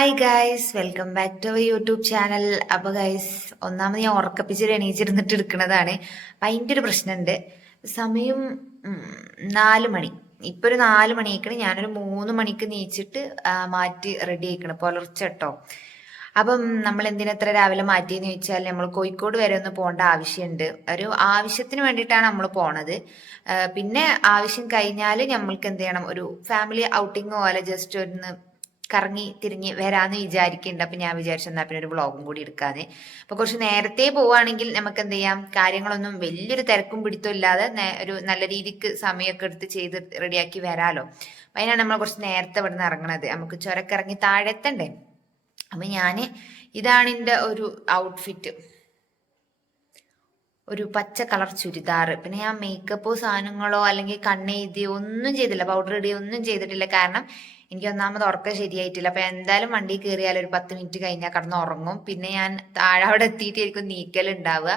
Hi guys welcome back to our YouTube channel അപ്പോൾ guys ഒന്നാമത് ഞാൻ ഉറക്കപ്പിച്ചിട്ട് എണീച്ചിരുന്നിട്ട് എടുക്കുന്നതാണ്. അപ്പം ഒരു പ്രശ്നമുണ്ട്. സമയം നാല് മണി. ഇപ്പൊ ഒരു നാല് മണിയേക്കണ്. ഞാനൊരു മൂന്ന് മണിക്ക് നീച്ചിട്ട് മാറ്റി റെഡി ആയിക്കണം. പുലർച്ചെ കേട്ടോ അപ്പം നമ്മൾ എന്തിനത്ര രാവിലെ മാറ്റിയെന്ന് ചോദിച്ചാൽ നമ്മൾ കോഴിക്കോട് വരെ ഒന്ന് പോകേണ്ട ആവശ്യമുണ്ട്. ഒരു ആവശ്യത്തിന് വേണ്ടിയിട്ടാണ് നമ്മൾ പോണത്. പിന്നെ ആവശ്യം കഴിഞ്ഞാൽ നമ്മൾക്ക് എന്ത് ചെയ്യണം? ഒരു ഫാമിലി ഔട്ടിങ് പോലെ ജസ്റ്റ് ഒന്ന് കറങ്ങി തിരിഞ്ഞ് വരാന്ന് വിചാരിക്കുന്നുണ്ട് അപ്പൊ ഞാൻ വിചാരിച്ചു എന്നാ പിന്നെ ഒരു വ്ളോഗും കൂടി എടുക്കാന്ന്. അപ്പോൾ കുറച്ച് നേരത്തെ പോവുകയാണെങ്കിൽ നമുക്ക് എന്ത് ചെയ്യാം? കാര്യങ്ങളൊന്നും വലിയൊരു തിരക്കും പിടിത്തം ഇല്ലാതെ ഒരു നല്ല രീതിക്ക് സമയമൊക്കെ എടുത്ത് ചെയ്ത് റെഡിയാക്കി വരാലോ. അപ്പം അതിനാണ് നമ്മൾ കുറച്ച് നേരത്തെ ഇവിടെ നിന്ന് ഇറങ്ങണത്. നമുക്ക് ചുരക്കിറങ്ങി താഴെത്തണ്ടേ? അപ്പൊ ഞാൻ ഇതാണ് എന്റെ ഒരു ഔട്ട്ഫിറ്റ് ഒരു പച്ച കളർ ചുരിദാർ. പിന്നെ ഞാൻ മേക്കപ്പോ സാധനങ്ങളോ അല്ലെങ്കിൽ കണ്ണെഴുതിയോ ഒന്നും ചെയ്തില്ല. പൗഡർ ഇടുകയോ ഒന്നും ചെയ്തിട്ടില്ല. കാരണം എനിക്ക് ഒന്നാമത് ഉറക്കം ശരിയായിട്ടില്ല. അപ്പൊ എന്തായാലും വണ്ടി കയറിയാൽ ഒരു പത്ത് മിനിറ്റ് കഴിഞ്ഞാൽ കടന്ന് ഉറങ്ങും. പിന്നെ ഞാൻ താഴെ അവിടെ എത്തിയിട്ടായിരിക്കും നീക്കലുണ്ടാവുക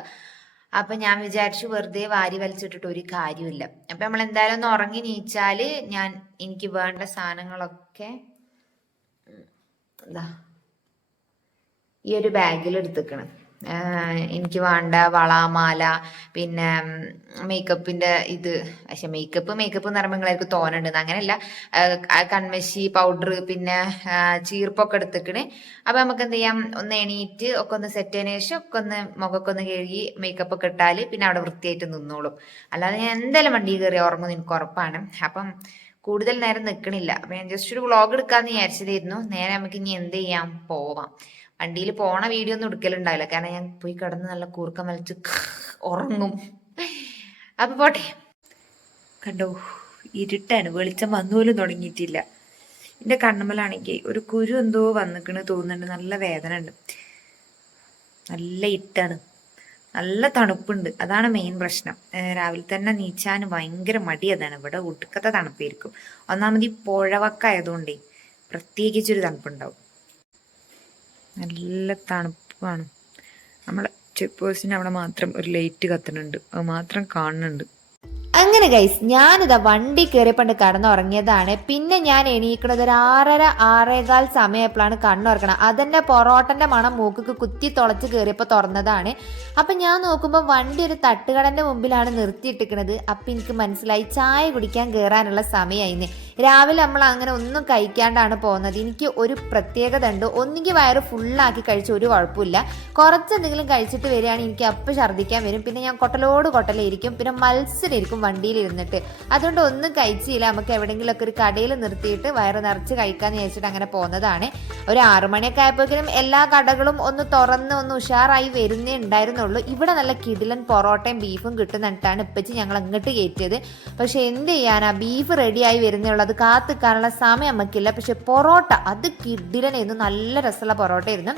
അപ്പൊ ഞാൻ വിചാരിച്ചു വെറുതെ വാരി വലിച്ചിട്ടിട്ട് ഒരു കാര്യമില്ല അപ്പൊ നമ്മൾ എന്തായാലും ഒന്ന് ഉറങ്ങി നീച്ചാൽ ഞാൻ എനിക്ക് വേണ്ട സാധനങ്ങളൊക്കെ എന്താ ഈ ഒരു ബാഗിൽ എടുത്തേക്കണം എനിക്ക് വേണ്ട വളമാല പിന്നെ മേക്കപ്പിന്റെ ഇത്. പക്ഷെ മേക്കപ്പ് മേക്കപ്പ് എന്ന് പറയുമ്പോൾ നിങ്ങൾക്ക് തോന്നുന്നുണ്ട് അങ്ങനെയല്ല. കൺമശി പൗഡർ പിന്നെ ചീർപ്പൊക്കെ എടുത്തേക്കണ്. അപ്പൊ നമുക്ക് എന്ത് ചെയ്യാം ഒന്ന് എണീറ്റ് ഒക്കെ ഒന്ന് സെറ്റ് ചെയ്യുന്ന ശേഷം ഒക്കെ ഒന്ന് മുഖമൊക്കെ ഒന്ന് കഴുകി മേക്കപ്പ് ഒക്കെ ഇട്ടാൽ പിന്നെ അവിടെ വൃത്തിയായിട്ട് നിന്നോളും. അല്ലാതെ ഞാൻ എന്തായാലും വണ്ടി കയറി ഓർമ്മ എനിക്ക് ഉറപ്പാണ്. അപ്പം കൂടുതൽ നേരം നിൽക്കണില്ല അപ്പൊ ഞാൻ ജസ്റ്റ് ഒരു വ്ളോഗ് എടുക്കാന്ന് വിചാരിച്ചതായിരുന്നു. നേരെ നമുക്ക് ഇനി എന്ത് ചെയ്യാം? പോവാം. വണ്ടിയിൽ പോണ വീഡിയോ ഒന്നും എടുക്കലുണ്ടാവില്ല. കാരണം ഞാൻ പോയി കിടന്ന് നല്ല കൂർക്കം വലിച്ച് ഉറങ്ങും. അപ്പൊ പോട്ടെ. കണ്ടോ ഇരുട്ടാണ്. വെളിച്ചം വന്നു പോലും തുടങ്ങിയിട്ടില്ല. എന്റെ കണ്ണമ്മലാണെങ്കിൽ ഒരു കുരു എന്തോ വന്നിക്കണ് തോന്നുന്നുണ്ട്. നല്ല വേദന ഉണ്ട്. നല്ല ഇട്ടാണ്. നല്ല തണുപ്പുണ്ട്. അതാണ് മെയിൻ പ്രശ്നം. രാവിലെ തന്നെ നീച്ചാൻ ഭയങ്കര മടി അതാണ്. ഇവിടെ ഒടുക്കത്തെ തണുപ്പായിരിക്കും. ഒന്നാമത് ഈ പുഴവക്കായതുകൊണ്ടേ പ്രത്യേകിച്ചൊരു തണുപ്പുണ്ടാവും. നല്ല തണുപ്പാണ്. നമ്മളെ ചെക്ക് പോസ്റ്റിന് അവിടെ മാത്രം ഒരു ലൈറ്റ് കത്തുന്നുണ്ട്. അത് മാത്രം കാണുന്നുണ്ട്. അങ്ങനെ ഗൈസ് ഞാനിതാ വണ്ടി കയറിപ്പണ്ട് കടന്നുറങ്ങിയതാണ്. പിന്നെ ഞാൻ എണീക്കണത് ഒരു ആറര ആറേകാൽ സമയപ്പോഴാണ് കണ്ണുറക്കണം അതെന്റെ പൊറോട്ടന്റെ മണം മൂക്കുക്ക് കുത്തി തുളച്ച് കയറിയപ്പോൾ തുറന്നതാണ്. അപ്പൊ ഞാൻ നോക്കുമ്പോൾ വണ്ടി ഒരു തട്ടുകടന്റെ മുമ്പിലാണ് നിർത്തിയിട്ടിരിക്കുന്നത് അപ്പൊ എനിക്ക് മനസ്സിലായി ചായ കുടിക്കാൻ കയറാനുള്ള സമയമായിന്ന് രാവിലെ നമ്മൾ അങ്ങനെ ഒന്നും കഴിക്കാണ്ടാണ് പോകുന്നത്. എനിക്ക് ഒരു പ്രത്യേകത ഉണ്ട്. ഒന്നുകിൽ വയറ് ഫുള്ളാക്കി കഴിച്ച് ഒരു കുഴപ്പമില്ല. കുറച്ചെന്തെങ്കിലും കഴിച്ചിട്ട് വരികയാണെങ്കിൽ എനിക്ക് അപ്പം ഛർദ്ദിക്കാൻ വരും. പിന്നെ ഞാൻ കൊട്ടലോട് കൊട്ടലിരിക്കും പിന്നെ മത്സരിക്കും വണ്ടിയിൽ ഇരുന്നിട്ട് അതുകൊണ്ട് ഒന്നും കഴിച്ചില്ല. നമുക്ക് എവിടെയെങ്കിലുമൊക്കെ ഒരു കടയിൽ നിർത്തിയിട്ട് വയറ് നിറച്ച് കഴിക്കാമെന്ന് വിചാരിച്ചിട്ട് അങ്ങനെ പോകുന്നതാണ്. ഒരു ആറുമണിയൊക്കെ ആയപ്പോഴേക്കും എല്ലാ കടകളും ഒന്ന് തുറന്ന് ഒന്ന് ഉഷാറായി വരുന്നേ ഉണ്ടായിരുന്നുള്ളൂ. ഇവിടെ നല്ല കിടിലൻ പൊറോട്ടയും ബീഫും കിട്ടുന്നിട്ടാണ് ഇപ്പച്ചി ഞങ്ങൾ അങ്ങോട്ട് കയറ്റിയത്. പക്ഷെ എന്ത് ചെയ്യാനാ? ബീഫ് റെഡിയായി വരുന്നേ അത് കാത്തിക്കാനുള്ള സമയം നമുക്കില്ല പക്ഷെ പൊറോട്ട അത് കിടിലനായിരുന്നു നല്ല രസമുള്ള പൊറോട്ട ആയിരുന്നു.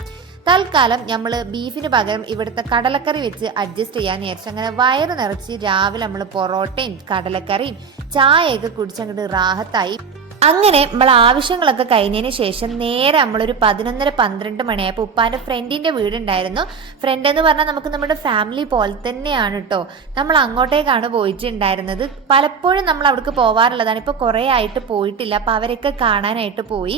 തൽക്കാലം നമ്മൾ ബീഫിന് പകരം ഇവിടുത്തെ കടലക്കറി വെച്ച് അഡ്ജസ്റ്റ് ചെയ്യാൻ വിചാരിച്ചു. അങ്ങനെ വയറ് നിറച്ച് രാവിലെ നമ്മൾ പൊറോട്ടയും കടലക്കറിയും ചായയൊക്കെ കുടിച്ചങ്ങോട്ട് റാഹത്തായി. അങ്ങനെ നമ്മൾ ആവശ്യങ്ങളൊക്കെ കഴിഞ്ഞതിന് ശേഷം നേരെ നമ്മളൊരു പതിനൊന്നര പന്ത്രണ്ട് മണിയായപ്പോൾ ഉപ്പാന്റെ ഫ്രണ്ടിന്റെ വീടുണ്ടായിരുന്നു. ഫ്രണ്ട് എന്ന് പറഞ്ഞാൽ നമുക്ക് നമ്മുടെ ഫാമിലി പോലെ തന്നെയാണ് കേട്ടോ നമ്മൾ അങ്ങോട്ടേക്കാണ് പോയിട്ടുണ്ടായിരുന്നത്. പലപ്പോഴും നമ്മൾ അവിടേക്ക് പോവാറുള്ളതാണ്. ഇപ്പോൾ കുറേ ആയിട്ട് പോയിട്ടില്ല. അപ്പോൾ അവരൊക്കെ കാണാനായിട്ട് പോയി.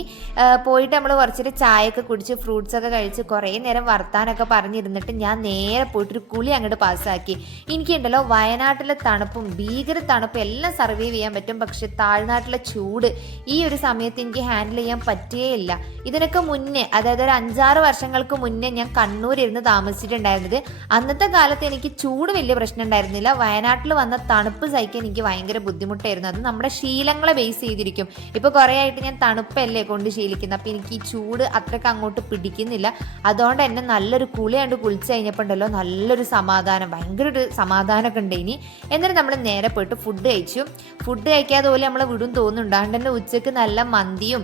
പോയിട്ട് നമ്മൾ കുറച്ചൊരു ചായയൊക്കെ കുടിച്ച് ഫ്രൂട്ട്സ് ഒക്കെ കഴിച്ച് കുറേ നേരം വർത്താനൊക്കെ പറഞ്ഞിരുന്നിട്ട് ഞാൻ നേരെ പോയിട്ടൊരു കുളി അങ്ങോട്ട് പാസ്സാക്കി. എനിക്കുണ്ടല്ലോ വയനാട്ടിലെ തണുപ്പും ഭീകര തണുപ്പും എല്ലാം സർവൈവ് ചെയ്യാൻ പറ്റും. പക്ഷേ താഴ്നാട്ടിലെ ചൂട് ഈ ഒരു സമയത്ത് എനിക്ക് ഹാൻഡിൽ ചെയ്യാൻ പറ്റുകയില്ല. ഇതിനൊക്കെ മുന്നേ അതായത് ഒരു അഞ്ചാറ് വർഷങ്ങൾക്ക് മുന്നേ ഞാൻ കണ്ണൂരിരുന്ന് താമസിച്ചിട്ടുണ്ടായിരുന്നത്. അന്നത്തെ കാലത്ത് എനിക്ക് ചൂട് വലിയ പ്രശ്നം ഉണ്ടായിരുന്നില്ല. വയനാട്ടിൽ വന്ന തണുപ്പ് സഹിക്കാൻ എനിക്ക് ഭയങ്കര ബുദ്ധിമുട്ടായിരുന്നു. അത് നമ്മുടെ ശീലങ്ങളെ ബേസ് ചെയ്തിരിക്കും. ഇപ്പോൾ കുറെ ആയിട്ട് ഞാൻ തണുപ്പല്ലേ കൊണ്ട് ശീലിക്കുന്നത്. അപ്പൊ എനിക്ക് ഈ ചൂട് അത്രയ്ക്ക് അങ്ങോട്ട് പിടിക്കുന്നില്ല. അതുകൊണ്ട് എന്നെ നല്ലൊരു കുളി കണ്ട് കുളിച്ച് കഴിഞ്ഞപ്പോൾ ഉണ്ടല്ലോ നല്ലൊരു സമാധാനം ഭയങ്കര ഒരു സമാധാനമൊക്കെ ഉണ്ട് ഇനി. എന്നിട്ട് നമ്മൾ നേരെ പോയിട്ട് ഫുഡ് കഴിച്ചു. ഫുഡ് കഴിക്കാതെ പോലെ നമ്മൾ വിടും തോന്നുന്നുണ്ട്. അതുകൊണ്ട് തന്നെ ഉച്ചയ്ക്ക് നല്ല മന്തിയും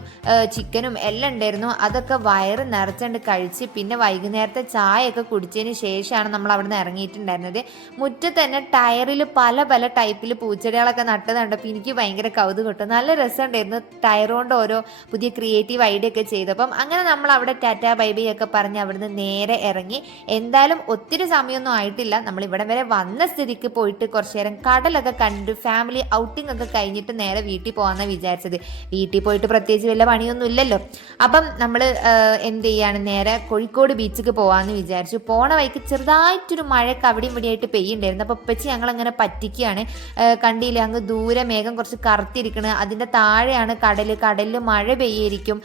ചിക്കനും എല്ലാം ഉണ്ടായിരുന്നു. അതൊക്കെ വയറ് നിറച്ചുകൊണ്ട് കഴിച്ച് പിന്നെ വൈകുന്നേരത്തെ ചായയൊക്കെ കുടിച്ചതിന് ശേഷമാണ് നമ്മൾ അവിടെ നിന്ന് ഇറങ്ങിയിട്ടുണ്ടായിരുന്നത്. മുറ്റത്ത് തന്നെ ടയറിൽ പല പല ടൈപ്പിൽ പൂച്ചെടികളൊക്കെ നട്ടത് കണ്ടപ്പോൾ എനിക്ക് ഭയങ്കര കൗതുകം കിട്ടും. നല്ല രസമുണ്ടായിരുന്നു ടയർ കൊണ്ട് ഓരോ പുതിയ ക്രിയേറ്റീവ് ഐഡിയ ഒക്കെ ചെയ്തപ്പം. അങ്ങനെ നമ്മൾ അവിടെ ടാറ്റ ബൈ ബൈ ഒക്കെ പറഞ്ഞ് അവിടുന്ന് നേരെ ഇറങ്ങി. എന്തായാലും ഒത്തിരി സമയമൊന്നും ആയിട്ടില്ല. നമ്മൾ ഇവിടെ വരെ വന്ന സ്ഥിതിക്ക് പോയിട്ട് കുറച്ചു നേരം കടലൊക്കെ കണ്ട് ഫാമിലി ഔട്ടിംഗ് ഒക്കെ കഴിഞ്ഞിട്ട് നേരെ വീട്ടിൽ പോകാമെന്നാണ് വിചാരിച്ചത്. വീട്ടിൽ പോയിട്ട് പ്രത്യേകിച്ച് വല്ല പണിയൊന്നും ഇല്ലല്ലോ. അപ്പം നമ്മൾ എന്ത് ചെയ്യാണ്? നേരെ കോഴിക്കോട് ബീച്ചിക്ക് പോകാമെന്ന് വിചാരിച്ചു. പോണ വഴിക്ക് ചെറുതായിട്ടൊരു മഴയൊക്കെ അവിടെയും ഇവിടെയായിട്ട് പെയ്യുണ്ടായിരുന്നു അപ്പോൾ ഉപ്പച്ചി ഞങ്ങൾ അങ്ങനെ പറ്റിക്കുകയാണ് കണ്ടില്ല അങ്ങ് ദൂരെ മേഘം കുറച്ച് കറുത്തിരിക്കണ്. അതിന്റെ താഴെയാണ് കടൽ. കടലിൽ മഴ പെയ്യായിരിക്കും.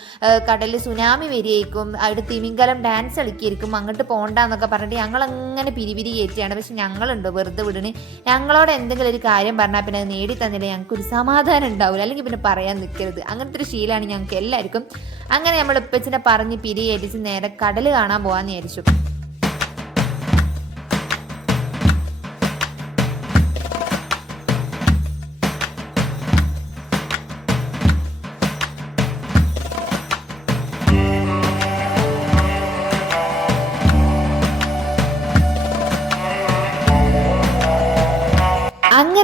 കടലിൽ സുനാമി വരികയായിരിക്കും. അവിടെ തിമിങ്കലം ഡാൻസ് കളിക്കായിരിക്കും അങ്ങോട്ട് പോണ്ടെന്നൊക്കെ പറഞ്ഞിട്ട് ഞങ്ങൾ അങ്ങനെ പിരിപിരി കയറ്റിയാണ് പക്ഷെ ഞങ്ങളുണ്ട് വെറുതെ വിടണ്? ഞങ്ങളോട് എന്തെങ്കിലും ഒരു കാര്യം പറഞ്ഞാൽ പിന്നെ അത് നേടി തന്നില്ല ഞങ്ങൾക്ക് ഒരു സമാധാനം ഉണ്ടാവില്ല. അല്ലെങ്കിൽ പിന്നെ പറയാൻ നിൽക്കരുത് അങ്ങനത്തെ ഒരു ശീലമാണ് ഞങ്ങൾക്ക് എല്ലാവർക്കും. അങ്ങനെ നമ്മൾ ഉപ്പച്ചിനെ പറഞ്ഞ് പിരിയേറ്റിച്ച് നേരെ കടൽ കാണാൻ പോകാമെന്ന് വിചാരിച്ചു.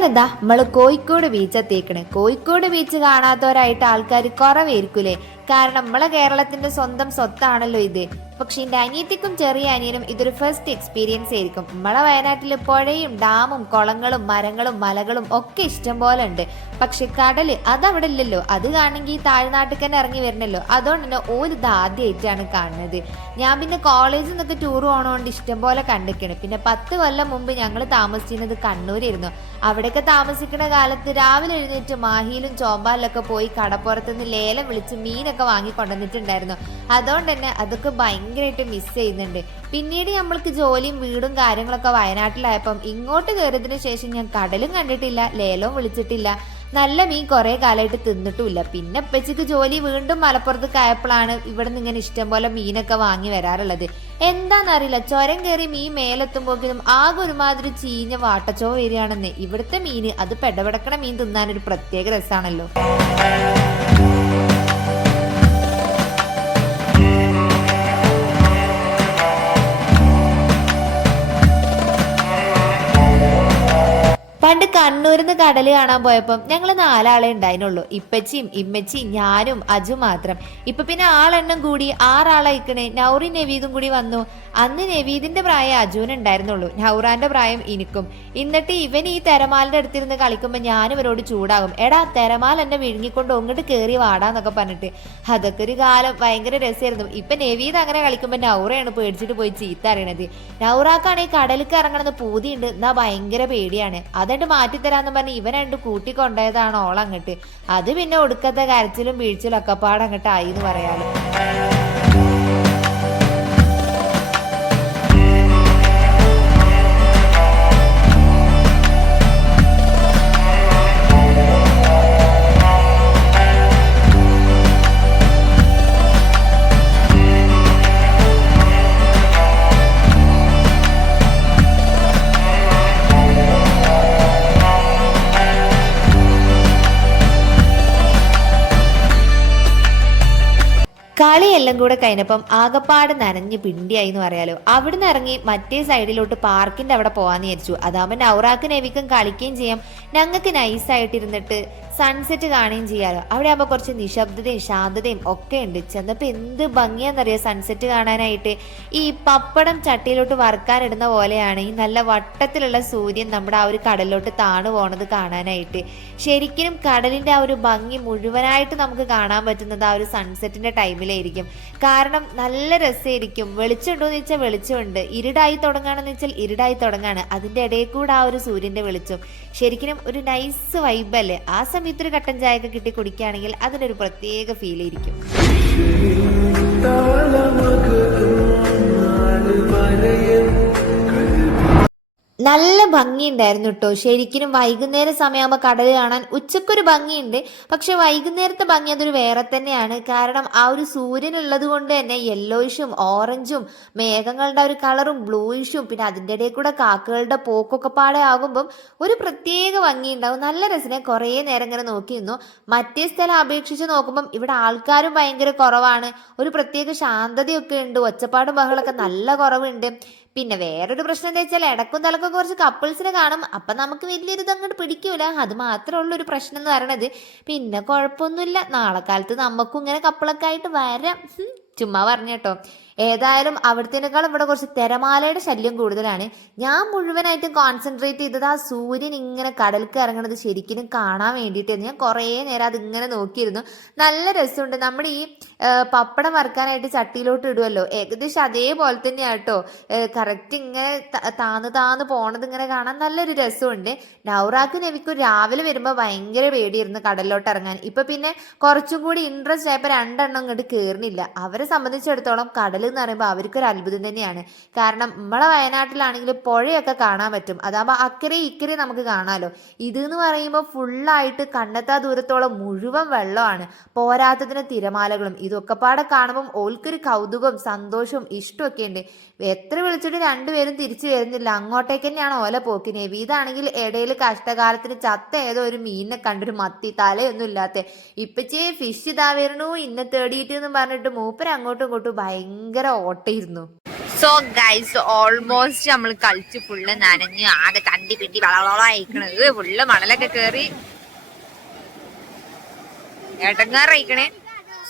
ദാ നമ്മൾ കോഴിക്കോട് ബീച്ച് എത്തിയേക്കണ് കോഴിക്കോട് ബീച്ച് കാണാത്തവരായിട്ട് ആൾക്കാർ കുറവായിരിക്കൂലേ കാരണം നമ്മളെ കേരളത്തിന്റെ സ്വന്തം സ്വത്താണല്ലോ ഇത്. പക്ഷെ എന്റെ അനിയത്തിക്കും ചെറിയ അനിയനും ഇതൊരു ഫസ്റ്റ് എക്സ്പീരിയൻസ് ആയിരിക്കും. നമ്മളെ വയനാട്ടിൽ പുഴയും ഡാമും കുളങ്ങളും മരങ്ങളും മലകളും ഒക്കെ ഇഷ്ടം പോലെ ഉണ്ട്. പക്ഷെ കടൽ അതവിടെ ഇല്ലല്ലോ. അത് കാണണമെങ്കിൽ താഴ്നാട്ടിൽ തന്നെ ഇറങ്ങി വരണല്ലോ. അതുകൊണ്ട് തന്നെ ഓൽ ഇത് ആദ്യമായിട്ടാണ് കാണുന്നത്. ഞാൻ പിന്നെ കോളേജിൽ നിന്നൊക്കെ ടൂർ പോകണോണ്ട് ഇഷ്ടം പോലെ കണ്ടിരിക്കണം പിന്നെ പത്ത് കൊല്ലം മുമ്പ് ഞങ്ങൾ താമസിച്ചിരുന്നത് കണ്ണൂരായിരുന്നു. അവിടെയൊക്കെ താമസിക്കുന്ന കാലത്ത് രാവിലെ എഴുന്നേറ്റ് മാഹിയിലും ചോമ്പാലിലൊക്കെ പോയി കടപ്പുറത്ത് നിന്ന് ലേലം വിളിച്ച് മീനൊക്കെ വാങ്ങി കൊണ്ടുവന്നിട്ടുണ്ടായിരുന്നു അതുകൊണ്ട് തന്നെ അതൊക്കെ ഭയങ്കരമായിട്ട് മിസ് ചെയ്യുന്നുണ്ട്. പിന്നീട് നമ്മൾക്ക് ജോലിയും വീടും കാര്യങ്ങളൊക്കെ വയനാട്ടിലായപ്പം ഇങ്ങോട്ട് കയറിയതിനു ശേഷം ഞാൻ കടലും കണ്ടിട്ടില്ല ലേലവും വിളിച്ചിട്ടില്ല. നല്ല മീൻ കുറേ കാലമായിട്ട് തിന്നിട്ടുമില്ല. പിന്നെ ഉപ്പച്ചിക്ക് ജോലി വീണ്ടും മലപ്പുറത്ത് കയപ്പോഴാണ് ഇവിടെ നിന്ന് ഇങ്ങനെ ഇഷ്ടംപോലെ മീനൊക്കെ വാങ്ങി വരാറുള്ളത്. എന്താണെന്നറിയില്ല ചുരം കയറി മീൻ മേലെത്തുമ്പോഴേക്കും ആകെ ഒരുമാതിരി ചീഞ്ഞ വാട്ടച്ചോ വരികയാണെന്ന്. ഇവിടുത്തെ മീൻ അത് പെടപെടക്കണ മീൻ തിന്നാൻ ഒരു പ്രത്യേക രസമാണല്ലോ പണ്ട് കടൽ കാണാൻ പോയപ്പം ഞങ്ങൾ നാലാളെ ഉണ്ടായിരുന്നുള്ളൂ ഇപ്പച്ചിയും ഇമ്മച്ചിയും ഞാനും അജു മാത്രം. ഇപ്പൊ പിന്നെ ആളെണ്ണം കൂടി ആറാളയക്കണേ. നൗറി നവീദും കൂടി വന്നു. അന്ന് നവീദിന്റെ പ്രായം അജുവിന് ഉണ്ടായിരുന്നുള്ളൂ. നൗറാന്റെ പ്രായം എനിക്കും. എന്നിട്ട് ഇവൻ ഈ തെരമാലിന്റെ അടുത്തിരുന്ന് കളിക്കുമ്പോൾ ഞാൻ ഇവരോട് ചൂടാകും. എടാ തെരമാൽ എന്നെ വിഴുങ്ങിക്കൊണ്ട് ഒങ്ങോട്ട് കയറി വാടാന്നൊക്കെ പറഞ്ഞിട്ട്. അതൊക്കെ ഒരു കാലം ഭയങ്കര രസമായിരുന്നു. ഇപ്പൊ നവീദ് അങ്ങനെ കളിക്കുമ്പോൾ നൗറയാണ് പേടിച്ചിട്ട് പോയി ചീത്ത അറിയണത്. നൗറാക്കാണെങ്കിൽ കടലിൽ ഇറങ്ങണമെന്ന് പൂതിയുണ്ട്. എന്നാ ഭയങ്കര പേടിയാണ്. അതണ്ട് മാറ്റിത്തരാന്ന് പറഞ്ഞ് ഇവൻ രണ്ട് കൂട്ടിക്കൊണ്ടതാണ് ഓളങ്ങട്ട് അത് പിന്നെ ഒടുക്കത്തെ കരച്ചിലും വീഴ്ചയിലും ഒക്കെ പാടങ്ങട്ട് ആയി എന്ന് പറയാലോ. കളിയെല്ലാം കൂടെ കഴിഞ്ഞപ്പം ആകപ്പാട് നനഞ്ഞ് പിണ്ടിയായി എന്ന് പറയാലോ. അവിടുന്ന് ഇറങ്ങി മറ്റേ സൈഡിലോട്ട് പാർക്കിന്റെ അവിടെ പോകാന്ന് വിചാരിച്ചു. അതാകുമ്പോൾ നൗറാക്ക് നവിക്കും കളിക്കുകയും ചെയ്യാം. ഞങ്ങൾക്ക് നൈസായിട്ടിരുന്നിട്ട് സൺസെറ്റ് കാണുകയും ചെയ്യാലോ. അവിടെ ആകുമ്പോൾ കുറച്ച് നിശബ്ദതയും ശാന്തതയും ഒക്കെ ഉണ്ട്. ചെന്നപ്പോൾ എന്ത് ഭംഗിയാണെന്നറിയോ സൺസെറ്റ് കാണാനായിട്ട്? ഈ പപ്പടം ചട്ടിയിലോട്ട് വറുക്കാനിടുന്ന പോലെയാണ്. ഈ നല്ല വട്ടത്തിലുള്ള സൂര്യൻ നമ്മുടെ ആ ഒരു കടലിലോട്ട് താണു പോണത് കാണാനായിട്ട്. ശരിക്കും കടലിന്റെ ആ ഒരു ഭംഗി മുഴുവനായിട്ട് നമുക്ക് കാണാൻ പറ്റുന്നത് ആ ഒരു സൺസെറ്റിന്റെ ടൈമിലായിരിക്കും കാരണം നല്ല രസമായിരിക്കും. വെളിച്ചമുണ്ടോ എന്ന് വെച്ചാൽ വെളിച്ചമുണ്ട്. ഇരുടായി തുടങ്ങുകയാണെന്ന് വെച്ചാൽ ഇരുടായി തുടങ്ങാണ്. അതിന്റെ ഇടയിൽ കൂടെ ആ ഒരു സൂര്യന്റെ വെളിച്ചം. ശരിക്കും ഒരു നൈസ് വൈബല്ലേ ആ സമയത്ത് ഒരു കട്ടൻ ചായ ഒക്കെ കിട്ടി കുടിക്കുകയാണെങ്കിൽ അതിനൊരു പ്രത്യേക ഫീൽ ആയിരിക്കും ഭംഗിയുണ്ടായിരുന്നു കേട്ടോ ശരിക്കും വൈകുന്നേര സമയമാകുമ്പോൾ കടൽ കാണാൻ ഉച്ചക്കൊരു ഭംഗിയുണ്ട്. പക്ഷെ വൈകുന്നേരത്തെ ഭംഗി അതൊരു വേറെ തന്നെയാണ്. കാരണം ആ ഒരു സൂര്യൻ ഉള്ളത് കൊണ്ട് തന്നെ യെല്ലോയിഷും ഓറഞ്ചും മേഘങ്ങളുടെ ഒരു കളറും ബ്ലൂയിഷും പിന്നെ അതിന്റെ ഇടയിൽ കൂടെ കാക്കകളുടെ പോക്കൊക്കെ പാടെ ആകുമ്പം ഒരു പ്രത്യേക ഭംഗി ഉണ്ടാവും നല്ല രസനെ കുറേ നേരം ഇങ്ങനെ നോക്കി നിന്നു മറ്റേ സ്ഥലം അപേക്ഷിച്ച് നോക്കുമ്പം ഇവിടെ ആൾക്കാരും ഭയങ്കര കുറവാണ്. ഒരു പ്രത്യേക ശാന്തതയൊക്കെ ഉണ്ട്. ഒച്ചപ്പാടും ബഹളമൊക്കെ നല്ല കുറവുണ്ട്. പിന്നെ വേറൊരു പ്രശ്നം എന്താ വെച്ചാൽ ഇടക്കും തലക്കും കുറച്ച് കപ്പിൾസിനെ കാണും. അപ്പം നമുക്ക് വലിയൊരു അങ്ങോട്ട് പിടിക്കൂല. അത് മാത്രമേ ഉള്ളൂ ഒരു പ്രശ്നം എന്ന് പറയണത്. പിന്നെ കുഴപ്പമൊന്നുമില്ല. നാളെ കാലത്ത് നമുക്കും ഇങ്ങനെ കപ്പിളൊക്കെ ആയിട്ട് വരാം. ചുമ്മാ പറഞ്ഞ കേട്ടോ. ഏതായാലും അവിടത്തേക്കാളും ഇവിടെ കുറച്ച് തിരമാലയുടെ ശല്യം കൂടുതലാണ്. ഞാൻ മുഴുവനായിട്ടും കോൺസെൻട്രേറ്റ് ചെയ്തത് ആ സൂര്യൻ ഇങ്ങനെ കടൽക്ക് ഇറങ്ങുന്നത് ശരിക്കും കാണാൻ വേണ്ടിയിട്ടായിരുന്നു. ഞാൻ കുറേ നേരം അതിങ്ങനെ നോക്കിയിരുന്നു. നല്ല രസമുണ്ട്. നമ്മുടെ ഈ പപ്പടം വറുക്കാനായിട്ട് ചട്ടിയിലോട്ട് ഇടുമല്ലോ ഏകദേശം അതേപോലെ തന്നെയാണ് കേട്ടോ കറക്റ്റ് ഇങ്ങനെ താന്ന് താന്ന് പോണത് ഇങ്ങനെ കാണാൻ നല്ലൊരു രസമുണ്ട്. നൗറാക്ക് നബിക്കും രാവിലെ വരുമ്പോൾ ഭയങ്കര പേടിയിരുന്നു കടലിലോട്ട് ഇറങ്ങാൻ. ഇപ്പൊ പിന്നെ കുറച്ചും കൂടി ഇൻട്രസ്റ്റ് ആയപ്പോൾ രണ്ടെണ്ണം ഇങ്ങോട്ട് കയറുന്നില്ല അവരെ സംബന്ധിച്ചിടത്തോളം കടൽ എന്ന് പറയുമ്പോൾ അവർക്കൊരു അത്ഭുതം തന്നെയാണ്. കാരണം നമ്മളെ വയനാട്ടിലാണെങ്കിൽ പുഴയൊക്കെ കാണാൻ പറ്റും. അതാകുമ്പോൾ അക്കരെ ഇക്കരെ നമുക്ക് കാണാമല്ലോ ഇത് എന്ന് പറയുമ്പോൾ ഫുള്ളായിട്ട് കണ്ണെത്താ ദൂരത്തോളം മുഴുവൻ വെള്ളമാണ്. പോരാത്തതിന് തിരമാലകളും. ഇതൊക്കെ പാടെ കാണുമ്പം ഓൽക്കൊരു കൗതുകം സന്തോഷവും ഇഷ്ടമൊക്കെ ഉണ്ട്. എത്ര വിളിച്ചിട്ട് രണ്ടുപേരും തിരിച്ചു വരുന്നില്ല. അങ്ങോട്ടേക്ക് തന്നെയാണ് ഓല പോക്ക്. ഇതാണെങ്കിൽ ഇടയിൽ കഷ്ടകാലത്തിന് ചത്ത ഏതോ ഒരു മീനിനെ കണ്ടൊരു മത്തി തലയൊന്നും ഇല്ലാത്ത. ഇപ്പച്ചേ ഫിഷ് ഇതാ വരണു ഇന്ന തേടിയിട്ട് എന്ന് പറഞ്ഞിട്ട് മൂപ്പര് അങ്ങോട്ടും ഇങ്ങോട്ടും ഭയങ്കര ഓട്ടയിരുന്നു. സോ ഗൈസ് ഓൾമോസ്റ്റ് നമ്മൾ കളിച്ച് ഫുള്ള് നനഞ്ഞ് ആകെ തണ്ടി പിണ്ടി വളവളായിക്കണത് ഫുള്ള് മണലൊക്കെ കേറി ഏട്ടങ്ങാറയിക്കണേ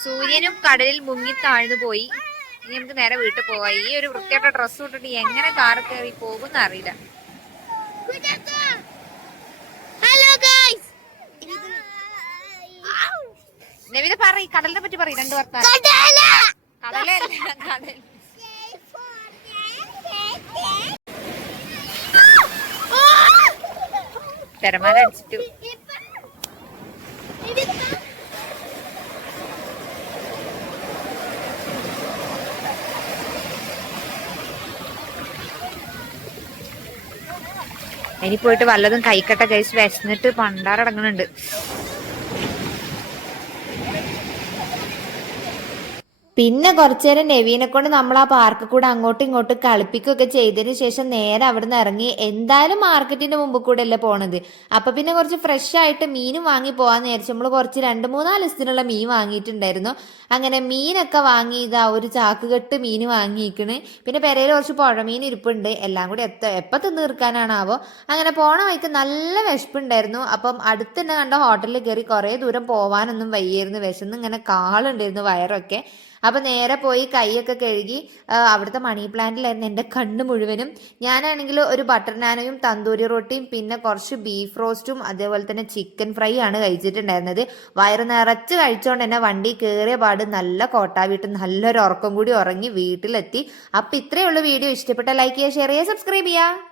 സൂര്യനും കടലിൽ മുങ്ങി താഴ്ന്നു പോയി. ഇനി നമുക്ക് നേരെ വീട്ടിൽ പോവാം. ഈ ഒരു വൃത്തിയായിട്ട ഡ്രസ്സ് ഇട്ടിട്ട് എങ്ങനെ കാറ് കയറി പോകുന്ന അറിയില്ല. ഹലോ ഗൈസ് നവിത പറ കടലിനെ പറ്റി പറയും രണ്ടു വർത്താനം. കടല! കടലല്ല കടൽ തിരമാല അടിച്ചിട്ട്. ഇനി പോയിട്ട് വല്ലതും കൈക്കട്ട കഴിച്ച് വിശന്നിട്ട് പണ്ടാറടങ്ങുന്നുണ്ട് പിന്നെ കുറച്ചു നേരം നെവീനെ കൊണ്ട് നമ്മൾ ആ പാർക്ക് കൂടെ അങ്ങോട്ടും ഇങ്ങോട്ടും കളിപ്പിക്കുകയൊക്കെ ചെയ്തതിന് ശേഷം നേരെ അവിടുന്ന് ഇറങ്ങി എന്തായാലും മാർക്കറ്റിന്റെ മുമ്പ് കൂടെ അല്ലേ പോണത്. അപ്പൊ പിന്നെ കുറച്ച് ഫ്രഷ് ആയിട്ട് മീനും വാങ്ങി പോകാന്ന് വിചാരിച്ചു നമ്മൾ കുറച്ച് രണ്ട് മൂന്നാൽ ദിവസത്തിനുള്ള മീൻ വാങ്ങിയിട്ടുണ്ടായിരുന്നു. അങ്ങനെ മീനൊക്കെ വാങ്ങി ഇതാ ഒരു ചാക്കുകെട്ട് മീൻ വാങ്ങിയിരിക്കണ് പിന്നെ പെരയിൽ കുറച്ച് പുഴമീൻ ഇരിപ്പുണ്ട്. എല്ലാം കൂടി എത്ത എപ്പോൾ തിന്ന് തീർക്കാനാണാവോ? അങ്ങനെ പോണ വഴിക്ക് നല്ല വിശപ്പുണ്ടായിരുന്നു. അപ്പം അടുത്ത് തന്നെ കണ്ട ഹോട്ടലിൽ കയറി കുറേ ദൂരം പോവാനൊന്നും വയ്യായിരുന്നു. വിശന്ന് ഇങ്ങനെ കാളുണ്ടായിരുന്നു വയറൊക്കെ. അപ്പൊ നേരെ പോയി കൈയൊക്കെ കഴുകി അവിടുത്തെ മണി പ്ലാന്റിലായിരുന്നു എന്റെ കണ്ണ് മുഴുവനും. ഞാനാണെങ്കിൽ ഒരു ബട്ടർ നാനയും തന്തൂരി റൊട്ടിയും പിന്നെ കുറച്ച് ബീഫ് റോസ്റ്റും അതേപോലെ തന്നെ ചിക്കൻ ഫ്രൈ ആണ് കഴിച്ചിട്ടുണ്ടായിരുന്നത്. വയറ് നിറച്ച് കഴിച്ചുകൊണ്ട് തന്നെ വണ്ടി കയറിയ പാട് നല്ല കോട്ടാ വീട്ടിൽ നല്ലൊരു ഉറക്കം കൂടി ഉറങ്ങി വീട്ടിലെത്തി. അപ്പൊ ഇത്രയുള്ള വീഡിയോ. ഇഷ്ടപ്പെട്ട ലൈക്ക് ചെയ്യുക ഷെയർ ചെയ്യുക സബ്സ്ക്രൈബ് ചെയ്യുക.